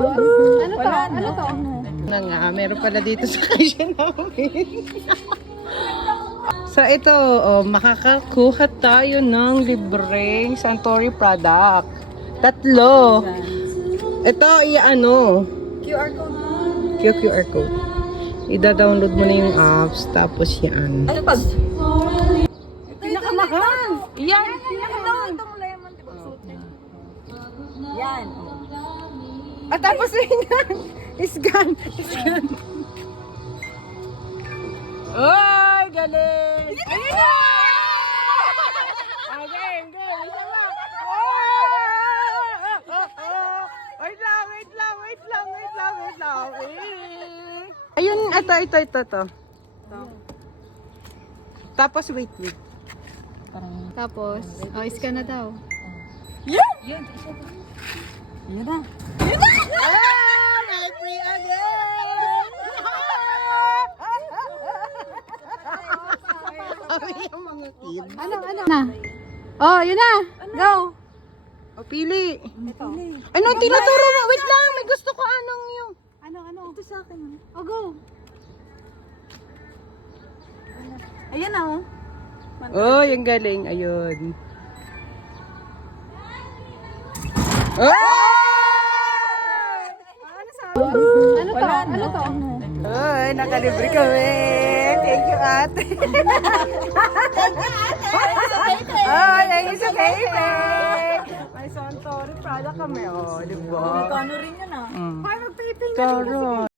Ano to? Ano to? Na nga, meron pala dito sa kasya namin. So ito, makakakuha tayo ng libreng Suntory product. 3. Ito, i-ano? QR code. QR code. Ida-download mo na yung apps, tapos yan. Ano pag? Pinakamahal! Yan! Pinakadaw. Ito mo lemon, diba? Yan. At tapos rin yan! Isgan! Isgan! Oy! Galing! Ayun na! Again, go! Isa pa! Wait lang, wait lang, wait lang, wait lang, wait lang. Ayun, ito. Tapos, wait. Tapos, scan na daw. Yan na. Yun na! May free again! Sabi yung mga kid. Ano na? Oh, yun na! Go! O, pili. Ito. Ano, tinuturo mo? Wait lang, may gusto ko anong yung... Ano? Ito sa akin. Oh, go! Ayan na, oh. Oh, yung galing. Ayun. Oh! Ano to? Ano to? Oy, nakalibre kami. Thank you, ate. Oh, thank you sa baby. May Suntory product kami, oh, di ba? Ano rin yun, ah. Mm. Paano piping? Tara.